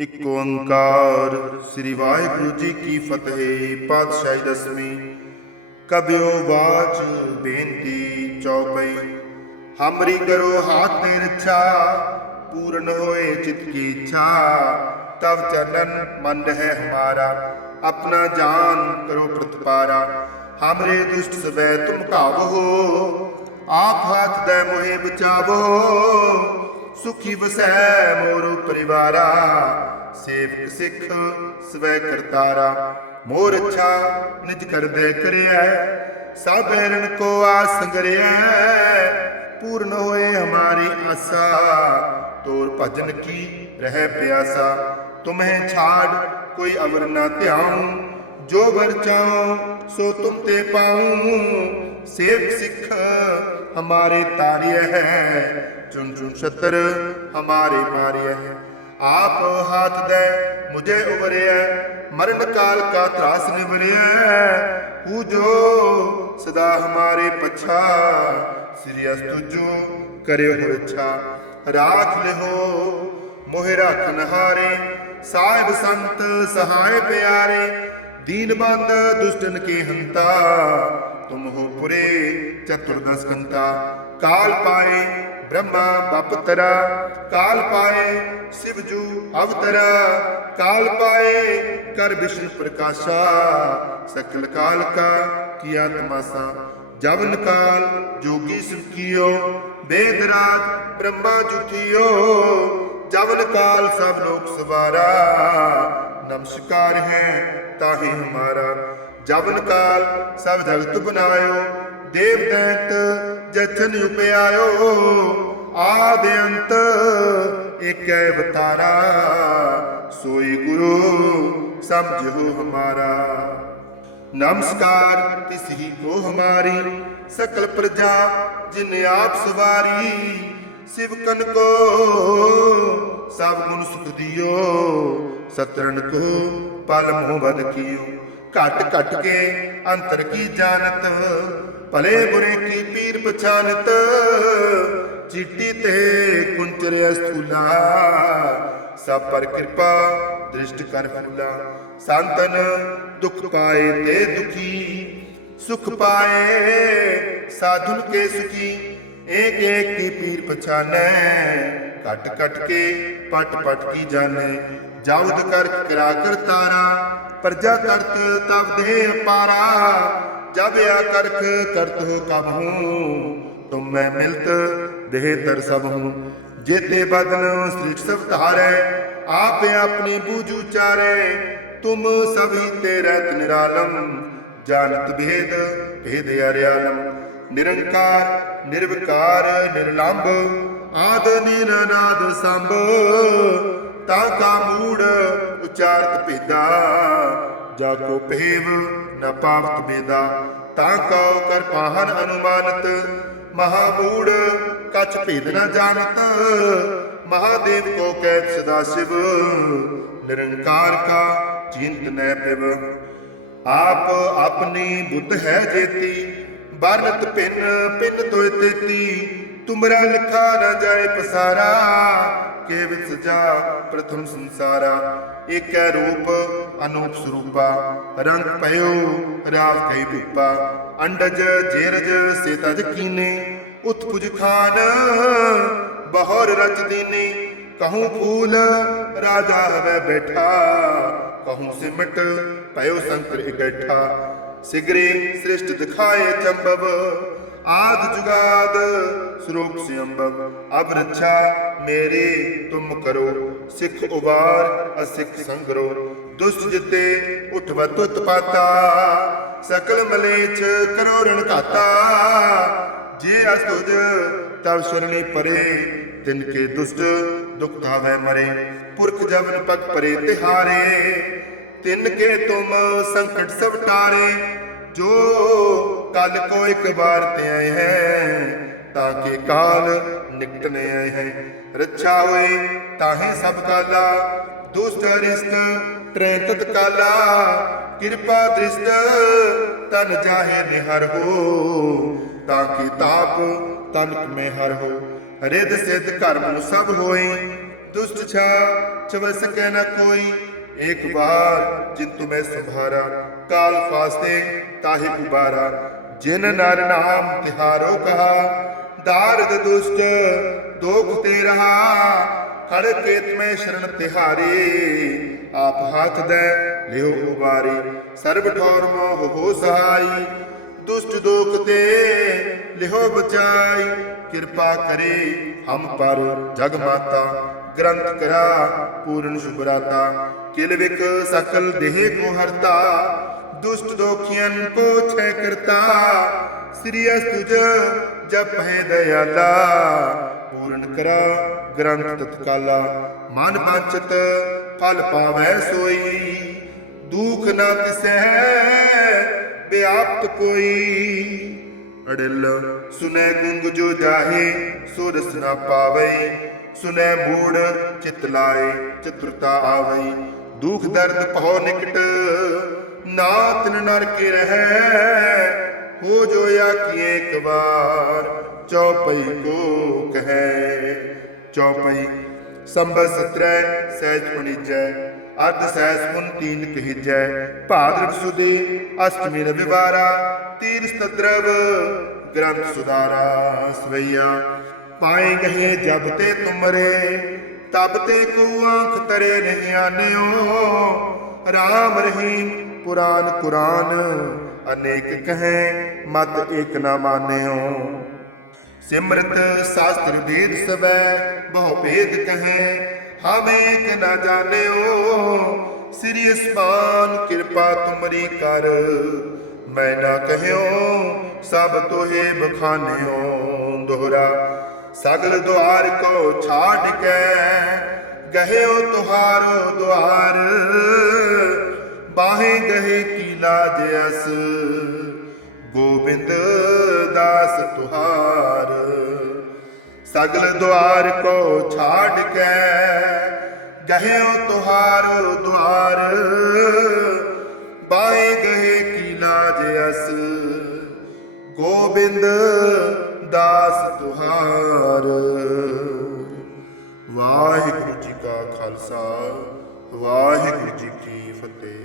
ਇੱਕ ਓੰਕਾਰ। ਸ੍ਰੀ ਵਾਹਿਗੁਰੂ ਜੀ ਕੀ ਫਤਿਹ, ਪਾਤਸ਼ਾਹੀ ਦਸਵੀਂ। ਕਬਿਓ ਬਾਚ ਬੇਨਤੀ ਚੌਪਈ। ਹਮਰੀ ਕਰੋ ਹਾਥ ਤੇ ਰੱਛਾ, ਪੂਰਨ ਹੋਏ ਚਿਤ ਕੀ ਇੱਛਾ। ਤਬ ਚਰਨ ਮਨ ਹੈ ਹਮਾਰਾ, ਆਪਣਾ ਜਾਨ ਕਰੋ ਪ੍ਰਤਪਾਰਾ। ਹਮਰੇ ਦੁਸ਼ਟ ਸਵੈ ਤੁਮ ਕਾਵੋ ਆਪ ਹੱਥ ਦੇ ਮੋਹਿ ਬਚਾਵੋ। ਸੁਖੀ ਵਸੈ ਮੋਰ ਪਰਿਵਾਰਾ, ਸੇਵਕ ਸਿੱਖ ਸਵੈ ਕਰਤਾਰਾ। ਮੋਰ ਅੱਛਾ ਨਿਜ ਕਰਦੇ ਕਰਿਆ ਸਭ ਹਿਰਨ ਕੋ ਆਸ ਪੂਰਨ ਹੋਏ ਹਮਾਰੀ ਆਸਾ, ਤੋਰ ਭਜਨ ਕੀ ਰਹਿ ਪਿਆਸਾ। ਤੁਮਹਿ ਛਾੜ ਕੋਈ ਅਵਰ ਨਾ ਧਿਆਉ, ਜੋ ਵਰ ਚਾਉ ਸੋ ਤੁਮ ਤੇ ਪਾਉ। ਸੇਵਕ ਸਿੱਖ ਹਮਾਰੇ ਤਾਰਿය ਹੈ ਚੁਨ ਚੁਨ ਛਤਰ ਹਮਾਰੇ ਮਾਰਿਆ ਹੈ। ਆਪ ਹਾਥ ਦੇ, ਮੁਝੇ ਉਬਰਿਆ ਮਰਨ ਕਾਲ ਕਾ ਤਰਾਸ ਨਿਵਰਿਆ ਹੂ ਜੋ ਸਦਾ ਹਮਾਰੇ ਪਛਾ, ਸ੍ਰੀ ਅਸਤੁਜੋ ਕਰਿਓ ਰੱਛਾ ਰਾਖ ਲਿਹੋ, ਮੋਹਿ ਰਾਖਨ ਹਾਰੇ ਸਾਹਿਬ ਸੰਤ ਸਹਾਇ ਪਿਆਰੇ। ਦੀਨ ਬੰਦ ਦੁਸ਼ਟਨ ਕੇ ਹੰਤਾ ਤੁਮ ਹੋ ਪੁਰੇ ਚਤੁਰਦਸ ਕੰਤਾ। ਕਾਲ ਪਾਏ ਬ੍ਰਹਮਾ ਬਪਤਰਾ। ਕਾਲ ਪਾਏ ਸਿਵ ਜੂ ਅਵਤਰਾ। ਕਾਲ ਪਾਏ ਕਰ ਵਿਸ਼ਨ ਪ੍ਰਕਾਸ਼ਾ। ਸਕਲ ਕਾਲ ਕਾ ਕੀਆ ਤਮਾਸਾ। ਜਵਨ ਕਾਲ ਜੋਗੀ ਸਿਵ ਕੀਓ। ਵੇਦ ਰਾਜ ਬ੍ਰਹਮਾ ਜੁਥਿਓ। ਜਵਨ ਕਾਲ ਸਭ ਲੋਕ ਸਵਾਰਾ। ਨਮਸਕਾਰ ਹੈ ਤਾਹੇ ਹਮਾਰਾ। ਜਵਨ ਕਾਲ ਸਭ ਜਗਤ ਬਨਾਇਓ ਦੇਵ ਦੈਂਤ ਜਚਨ ਉਪਿਆਇਓ। ਆਦ ਅੰਤ ਏਕੈ ਅਵਤਾਰਾ ਸੋਈ ਗੁਰੂ ਸਮਝੋ ਹਮਾਰਾ। ਨਮਸਕਾਰ ਤਿਸ ਹੀ ਕੋ ਹਮਾਰੀ, ਸਕਲ ਪ੍ਰਜਾ ਜਿਨ ਆਪ ਸਵਾਰੀ ਸਿਵਕਨ ਕੋ ਸਭ ਗੁਣ ਸੁਖ ਦਿਓ ਸਤਰਨ ਕੋ ਪਲ ਮੋਹ ਬਦ ਕੀਓ। ਘਟ ਘਟ ਕੇ ਅੰਤਰ ਕੀ ਜਾਣਤ ਭਲੇ ਬੁਰੇ ਕੀ ਪੀਰ ਪਛਾਨਤ ਚਿੱਟੀ ਤੇ ਕੁੰਚਰ ਅਸਥੂਲਾ ਸਭ ਪਰ ਕਿਰਪਾ ਦ੍ਰਿਸ਼ਟ ਕਰ ਫੁਲਾ ਸੰਤਨ ਦੁਖ ਪਾਏ ਤੇ ਦੁਖੀ ਸੁਖ ਪਾਏ ਸਾਧੁਨ ਕੇ ਸੁਖੀ ਏਕ ਏਕ ਕੀ ਪੀਰ ਪਛਾਨੈ ਘਟ ਘਟ ਕੇ ਪਟ ਪਟ ਕੀ ਜਾਣੈ ਜਾਉਦ ਕਰ ਕਰਾ ਕਰ ਤਾਰਾ ਪ੍ਰਜਾ ਕਰਤ ਤਬ ਦੇ ਅਪਾਰਾ ਜਬ ਆ ਕਰਖ ਕਰਤ ਹੋ ਕਬਹੂ ਤੁਮ ਮੈਂ ਮਿਲਤ ਦੇਹ ਤਰ ਸਭ ਹੂੰ ਜੇਤੇ ਬਦਨ ਸ੍ਰਿਸ਼ਟ ਸਭ ਧਾਰੈ, ਆਪ ਆਪਣੀ ਬੂਝ ਉਚਾਰੇ ਤੁਮ ਸਭੀ ਤੇ ਰਹਿਤ ਨਿਰਾਲਮ, ਜਾਣਤ ਭੇਦ ਭੇਦ ਅਰਿਆਲਮ। ਨਿਰੰਕਾਰ, ਨਿਰਵਿਕਾਰ, ਨਿਰਲੰਭ, ਆਦ ਨਿਰਨਾਦ ਸੰਭ ਤਾਂ ਕਾ ਮੂੜ ਉਚਾਰਤ ਭੇਦਾ, ਜਾ ਕੋ ਭੇਵ ਨ ਪਾਵਤ ਬੇਦਾ ਤਾਂ ਕਉ ਕਰ ਪਾਹਨ ਅਨੁਮਾਨਤ ਮਹਾਮੂੜ ਕਛ ਭੇਦ ਨ ਜਾਣਤ, ਮਹਾਦੇਵ ਕੋ ਕਹਿ ਸਦਾ ਸਿਵ, ਨਿਰੰਕਾਰ ਕਾ ਚਿੰਤ ਨੈ ਪਿਵ। ਆਪ ਆਪਣੀ ਬੁੱਧ ਹੈ ਜੇਤੀ ਬਰਨਤ ਪਿੰਨ ਪਿੰਨ ਤੋਇ ਤੇਤੀ, ਤੁਮਰਾ ਲਿਖਾ ਨ ਜਾਏ ਪਸਾਰਾ ਕੇਵਿ ਸਜਾ ਪ੍ਰਥਮ ਸੰਸਾਰਾ, ਏਕੈ ਰੂਪ ਅਨੂਪ ਸਰੂਪਾ, ਰੰਗ ਪਇਓ ਰਾਵ ਕਈ ਭੂਪਾ ਅੰਡਜ ਜੇਰਜ ਸੇ ਕੀਨੇ, ਉਤਪੁਜ ਖਾਨ ਬਹੁਰ ਰਚ ਦੀਨੇ, ਕਹੂੰ ਫੂਲ ਰਾਜਾ ਹਵੇ ਬੈਠਾ, ਕਹੂੰ ਸਿਮਟ ਪਇਓ ਸੰਕਰ ਇਕੱਠਾ, ਸਿਗਰੇ ਸ੍ਰਿਸ਼ਟ ਦਿਖਾਏ ਚੰਬਵ ਆਦ ਜੁਗਾਦ ਸਰੂਪ ਸਿਅੰਬਵ ਅਬ ਰੱਛਾ ਮੇਰੇ ਤੁਮ ਕਰੋ, ਸਿੱਖ ਉਬਾਰ ਅਸਿੱਖ ਸੰਗਰੋ, ਦੁਸ਼ਟ ਜਿਤੇ ਉਠਵ ਤੁਤ ਪਾਤਾ ਸਕਲ ਮਲੇਚ ਕਰੋ ਰਣ ਘਾਤਾ। ਜੇ ਅਸ ਤੁਜ ਤਬ ਸੁਰਣੀ ਪਰੇ, ਤਿਨ ਕੇ ਦੁਸ਼ਟ ਦੁਖ ਧਾਵੈ ਮਰੇ, ਪੁਰਖ ਜਵਨ ਪਗ ਪਰੇ ਤਿਹਾਰੇ। ਤਿਨ ਕੇ ਤੁਮ ਸੰਕਟ ਸਭ ਟਾਰੇ, ਜੋ ਕਲ ਕੋ ਇੱਕ ਵਾਰ ਤੇ ਆਏ ਹੈ ਤਾਂ ਕਿ ਕਾਲ ਨਿਕਟਨੇ ਆਏ ਹੈ ਰੱਛਾ ਹੋਏ ਤਾਹੇ ਸਭ ਕਾਲਾ ਦੁਸ਼ਟ ਰਿਸ਼ਟ ਤ੍ਰੈ ਤਤ ਕਾਲਾ ਕਿਰਪਾ ਦ੍ਰਿਸ਼ਟ ਤਨ ਜਾਹੇ ਨਿਹਰ ਹੋ ਤਾਂ ਕਿ ਤਾਪ ਤਨਕ ਮੈਂ ਹਰ ਹੋ ਰਿਦ ਸਿਧ ਕਰਮ ਸਭ ਹੋਏ दुष्ट छा छव सके न कोई एक बार जिन तुम्हें संभारा काल फास्ते ताहि उबारा ਜਿਨ ਨਰ ਨਾਮ ਤਿਹਾਰੋ ਕਹਾ ਦਾਰਦ ਦੁਸ਼ਟ ਦੋਖ ਤੇ ਰਹਾ, ਖੜ ਕੇਤ ਮੈਂ ਸ਼ਰਨ ਤਿਹਾਰੇ, ਆਪ ਹੱਥ ਦੇ ਲਿਓ ਉਬਾਰੀ ਸਰਬ ਠੌਰ ਮੋਹ ਹੋ ਸਹਾਈ, ਦੁਸ਼ਟ ਦੋਖ ਤੇ ਲਿਓ ਬਚਾਈ, ਕਿਰਪਾ ਕਰੇ ਹਮ ਪਰ ਜਗ ਮਾਤਾ, ਗ੍ਰੰਥ ਕਰਾ ਪੂਰਨ ਸ਼ੁਭਰਾਤਾ, ਕਿਲ ਵਿਕ ਸਕਲ ਦੇਹ ਕੋ ਹਰਤਾ ਦੁਸ਼ਟ ਦੋਖੀਆਂ ਕੋ ਛੈ ਕਰਤਾ। ਸ੍ਰੀ ਅਸਤੁਜ ਜਪ ਹੈ ਦਇਆਲਾ, ਪੂਰਨ ਕਰਾ ਗ੍ਰੰਥ ਤਤਕਾਲਾ। ਮਨ ਬਾਚਤ ਫਲ ਪਾਵੈ ਸੋਈ, ਦੁਖ ਨਾ ਤਿਸੈ ਵਿਆਪਤ ਕੋਈ। ਅੜਿਲ ਸੁਨੈ ਗੁੰਗ ਜੋ ਜਾਹੇ ਸੋ ਰਸ ਨਾ ਪਾਵੈ। ਸੁਨੈ ਮੂੜ ਚਿਤ ਲਾਏ, ਚਤੁਰਤਾ ਆਵੈ। ਦੁਖ ਦਰਦ ਪਹੁ ਨਿਕਟ ਨਾ ਤਿਨ ਨਰ ਰਹੈ, ਹੋ ਜੋਇਆ ਕੀ ਇੱਕ ਵਾਰ, ਚੌਪਈ ਕੋ ਕਹੈ। ਚੌਪਈ ਸੰਬਤ ਸਤਰੈ, ਸਹਿਜ ਪਣੀਜੈ ਅਰਧ ਸਹਿਜ ਮੁਨ ਤੀਨ ਕਹਿਜੈ। ਭਾਦਰਵ ਸੁਦੇ, ਅਸ਼ਟਮੀ ਰਵਿਵਾਰਾ, ਤੀਰ ਸਤਰਵ, ਗ੍ਰੰਥ ਸੁਦਾਰਾ ਸਵਈਆ। ਪਾਏ ਗਏ ਜਬ ਤੇ ਤੁਮਰੇ, ਤਬ ਤੇ ਕੋ ਆਂਖ ਤਰੇ ਨਹੀਂ ਆਨਿਓ। ਰਾਮ ਰਹੀਮ ਪੁਰਾਨ ਕੁਰਾਨ, ਅਨੇਕ ਕਹੈ, ਮਤ ਏਕ ਨਾ ਮਾਨਿਓ। ਸਿਮਰਤ ਸ਼ਾਸਤਰ ਵੇਦ ਸਵੈ, ਬਹੁ ਭੇਦ ਕਹੈ, ਹਮ ਏਕ ਨਾ ਜਾਣਿਓ। ਸ੍ਰੀ ਅਸਮਾਨ ਕਿਰਪਾ ਤੁਮਰੀ ਕਰ, ਮੈਂ ਨਾ ਕਹਿਓ, ਸਭ ਤੋਹੇ ਬਖਾਨਿਓ। ਦੋਹਰਾ, ਸਗਲ ਦੁਆਰ ਕੋ ਛਾੜ ਕੇ, ਗਹਿਓ ਤੁਹਾਰੋ ਦੁਆਰ। ਬਾਹੇ ਗਏ ਕੀ ਜੈਸ ਗੋਬਿੰਦ ਦਾਸ ਤੁਹਾਰ। ਸਗਲ ਦੁਆਰ ਕੋ ਛਾੜ ਕੇ, ਗਹਿਓ ਤੁਹਾਰ ਦੁਆਰ। ਬਾਏ ਗਏ ਕੀ ਲਾਜ ਗੋਬਿੰਦ ਦਾਸ ਤੁਹਾਰ। ਵਾਹਿਗੁਰੂ ਜੀ ਕਾ ਖਾਲਸਾ, ਵਾਹਿਗੁਰੂ ਜੀ ਕੀ ਫਤਿਹ।